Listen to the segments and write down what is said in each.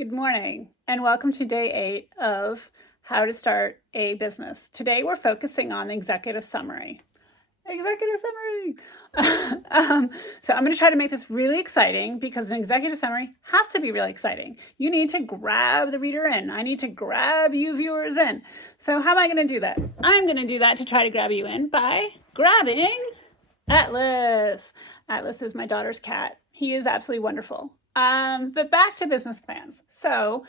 Good morning, and welcome to day 8 of How to Start a Business. Today we're focusing on the executive summary. Executive summary! So I'm going to try to make this really exciting because an executive summary has to be really exciting. You need to grab the reader in. I need to grab you viewers in. So how am I going to do that? I'm going to do that to try to grab you in by grabbing Atlas. Atlas is my daughter's cat. He is absolutely wonderful. But back to business plans. So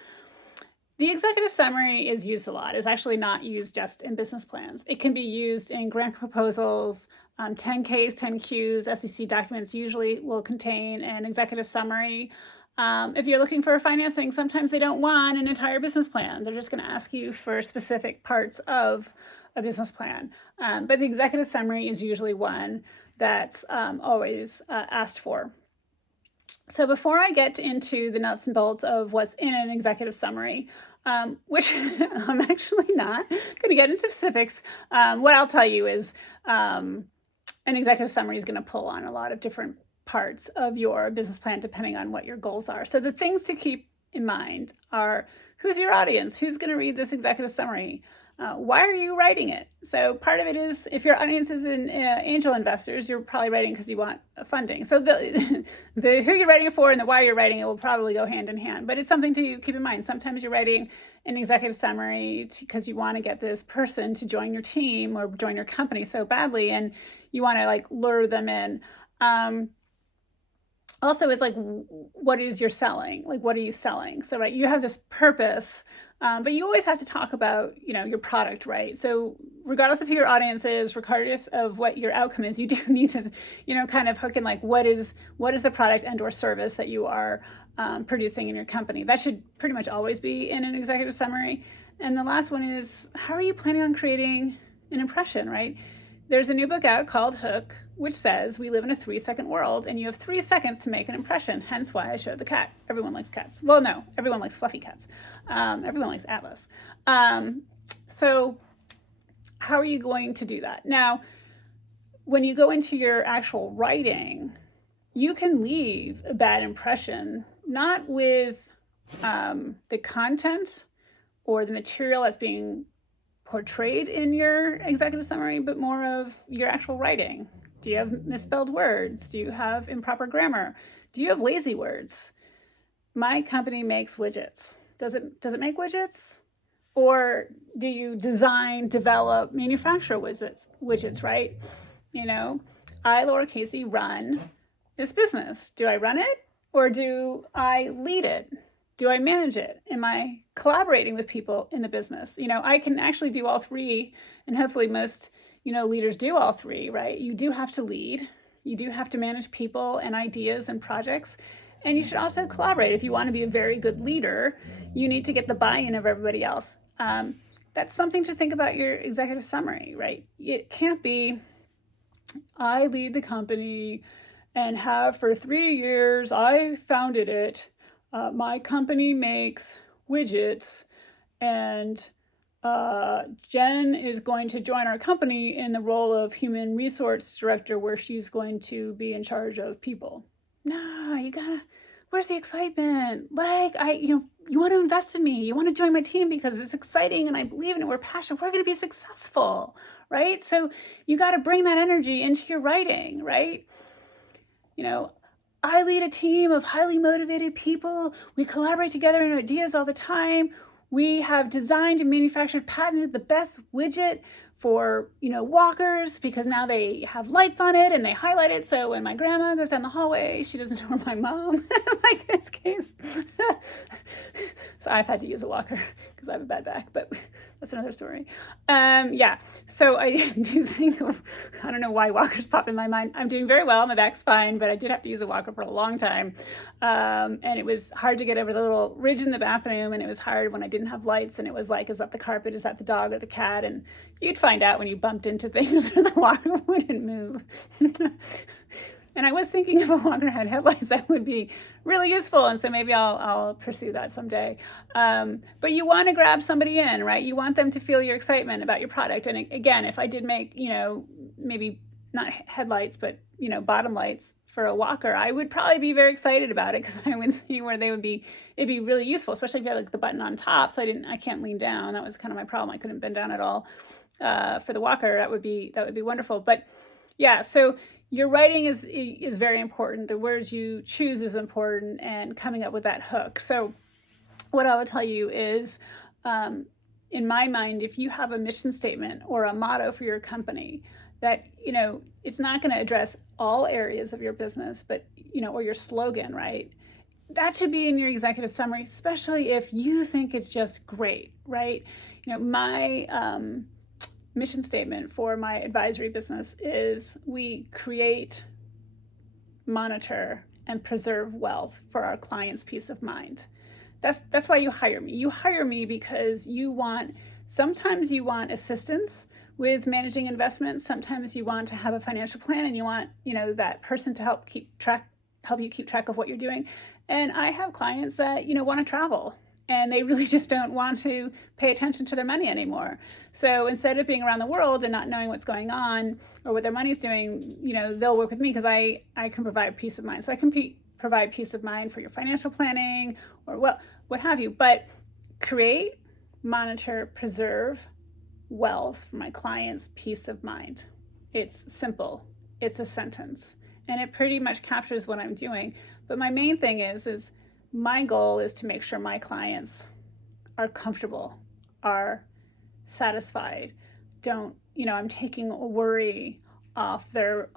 the executive summary is used a lot. It's actually not used just in business plans. It can be used in grant proposals, 10Ks, 10Qs, SEC documents usually will contain an executive summary. If you're looking for financing, sometimes they don't want an entire business plan. They're just going to ask you for specific parts of a business plan. But the executive summary is usually one that's always asked for. So before I get into the nuts and bolts of what's in an executive summary, which I'm actually not going to get into specifics, what I'll tell you is an executive summary is going to pull on a lot of different parts of your business plan depending on what your goals are. So the things to keep in mind are: who's your audience? Who's going to read this executive summary? Why are you writing it? So part of it is, if your audience is in angel investors, you're probably writing because you want funding. So the who you're writing it for and the why you're writing it will probably go hand in hand. But it's something to keep in mind. Sometimes you're writing an executive summary because you want to get this person to join your team or join your company so badly, and you want to lure them in. Also, it's what is your selling? What are you selling? So you have this purpose, but you always have to talk about, your product, right? So regardless of who your audience is, regardless of what your outcome is, you do need to, kind of hook in what is the product and or service that you are producing in your company. That should pretty much always be in an executive summary. And the last one is, how are you planning on creating an impression, right? There's a new book out called Hook, which says we live in a 3-second world and you have 3 seconds to make an impression. Hence why I showed the cat. Everyone likes cats. Well, no, everyone likes fluffy cats. Everyone likes Atlas. So how are you going to do that? Now, when you go into your actual writing, you can leave a bad impression, not with the content or the material that's being portrayed in your executive summary, but more of your actual writing. Do you have misspelled words? Do you have improper grammar? Do you have lazy words? My company makes widgets. Does it make widgets? Or do you design, develop, manufacture widgets, right? I, Laura Casey, run this business. Do I run it or do I lead it? Do I manage it? Am I collaborating with people in the business? I can actually do all three, and hopefully most, leaders do all three, right? You do have to lead. You do have to manage people and ideas and projects. And you should also collaborate. If you want to be a very good leader, you need to get the buy-in of everybody else. That's something to think about your executive summary, right? It can't be, I lead the company and have for 3 years, I founded it. My company makes widgets, and Jen is going to join our company in the role of human resource director, where she's going to be in charge of people. No, where's the excitement? You want to invest in me. You want to join my team because it's exciting and I believe in it. We're passionate. We're going to be successful, right? So you got to bring that energy into your writing, right? I lead a team of highly motivated people. We collaborate together on ideas all the time. We have designed and manufactured, patented the best widget for, walkers, because now they have lights on it and they highlight it. So when my grandma goes down the hallway, she doesn't know where my mom, like this case. So I've had to use a walker because I have a bad back, but that's another story. So I do think, I don't know why walkers pop in my mind. I'm doing very well. My back's fine, but I did have to use a walker for a long time. And it was hard to get over the little ridge in the bathroom. And it was hard when I didn't have lights. And it was is that the carpet? Is that the dog or the cat? And you'd find out when you bumped into things or the walker wouldn't move. And I was thinking if a walker had headlights, that would be really useful. And so maybe I'll pursue that someday. But you want to grab somebody in, right? You want them to feel your excitement about your product. And again, if I did make, maybe not headlights, but, bottom lights for a walker, I would probably be very excited about it because I would see where it'd be really useful, especially if you had like the button on top. So I can't lean down. That was kind of my problem. I couldn't bend down at all. For the walker, that would be wonderful. But yeah, so your writing is very important. The words you choose is important, and coming up with that hook. So what I would tell you is, in my mind, if you have a mission statement or a motto for your company that, it's not going to address all areas of your business, but, or your slogan, right? That should be in your executive summary, especially if you think it's just great, right? My mission statement for my advisory business is we create, monitor, and preserve wealth for our clients' peace of mind. That's why you hire me. You hire me because sometimes you want assistance with managing investments. Sometimes you want to have a financial plan and you want, that person to help you keep track of what you're doing. And I have clients that, want to travel and they really just don't want to pay attention to their money anymore. So instead of being around the world and not knowing what's going on or what their money's doing, they'll work with me because I can provide peace of mind. So I can provide peace of mind for your financial planning or what have you. But create, monitor, preserve wealth for my clients' peace of mind. It's simple. It's a sentence. And it pretty much captures what I'm doing. But my main thing is my goal is to make sure my clients are comfortable, are satisfied, I'm taking a worry off their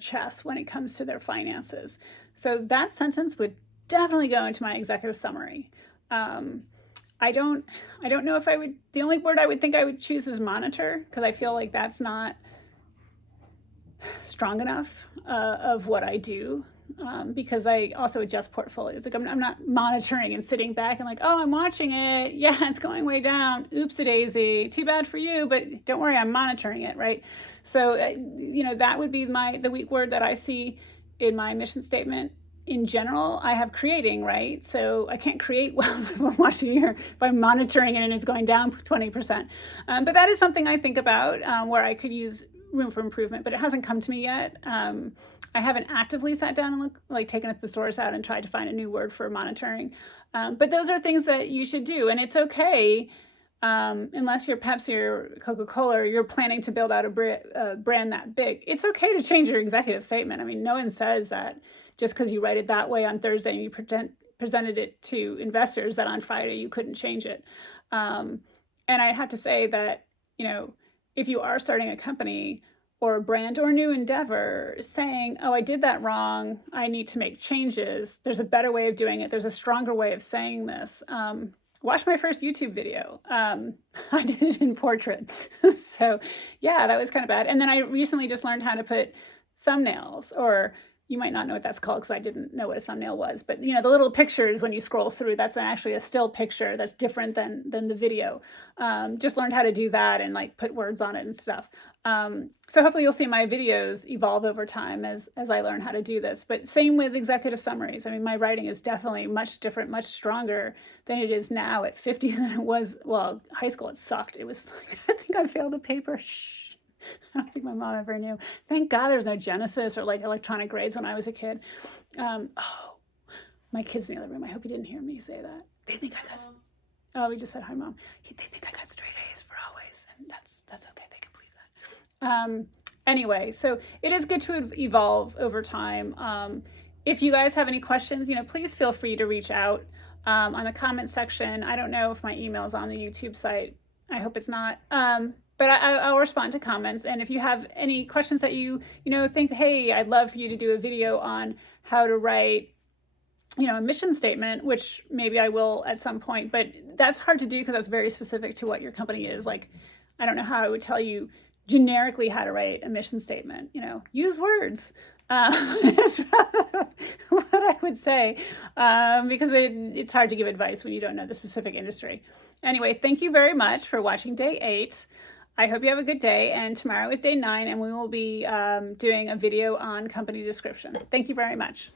chest when it comes to their finances. So that sentence would definitely go into my executive summary. I don't know if I would, the only word I would think I would choose is monitor, because I feel like that's not strong enough of what I do. Because I also adjust portfolios. Like I'm not monitoring and sitting back and like, oh, I'm watching it. Yeah, it's going way down. Oops-a-daisy. Too bad for you, but don't worry, I'm monitoring it, right? So, that would be the weak word that I see in my mission statement. In general, I have creating, right? So I can't create wealth if I'm monitoring it and it's going down 20%. But that is something I think about where I could use room for improvement, but it hasn't come to me yet. I haven't actively sat down and taken a thesaurus out and tried to find a new word for monitoring. But those are things that you should do. And it's okay, unless you're Pepsi or Coca-Cola, or you're planning to build out a brand that big. It's okay to change your executive statement. I mean, no one says that just because you write it that way on Thursday and you presented it to investors that on Friday you couldn't change it. And I have to say that, if you are starting a company or a brand or a new endeavor, saying, oh, I did that wrong, I need to make changes, there's a better way of doing it, there's a stronger way of saying this. Watch my first YouTube video. I did it in portrait. So yeah, that was kind of bad. And then I recently just learned how to put thumbnails, or you might not know what that's called because I didn't know what a thumbnail was, but the little pictures when you scroll through, that's actually a still picture that's different than the video. Just learned how to do that and put words on it and stuff. So hopefully you'll see my videos evolve over time as I learn how to do this. But same with executive summaries. I mean, my writing is definitely much different, much stronger than it is now at 50 than it was. Well, high school, it sucked. It was I think I failed a paper. Shh. I don't think my mom ever knew. Thank God there's no Genesis or electronic grades when I was a kid. My kid's in the other room. I hope he didn't hear me say that. They think I got. Oh, we just said hi, Mom. They think I got straight A's for always, and that's okay. They can believe that. Anyway, so it is good to evolve over time. If you guys have any questions, please feel free to reach out on the comment section. I don't know if my email is on the YouTube site. I hope it's not. But I'll respond to comments. And if you have any questions that you think, hey, I'd love for you to do a video on how to write, a mission statement, which maybe I will at some point, but that's hard to do because that's very specific to what your company is. I don't know how I would tell you generically how to write a mission statement, use words. That's what I would say, because it's hard to give advice when you don't know the specific industry. Anyway, thank you very much for watching day 8. I hope you have a good day, and tomorrow is day 9, and we will be doing a video on company description. Thank you very much.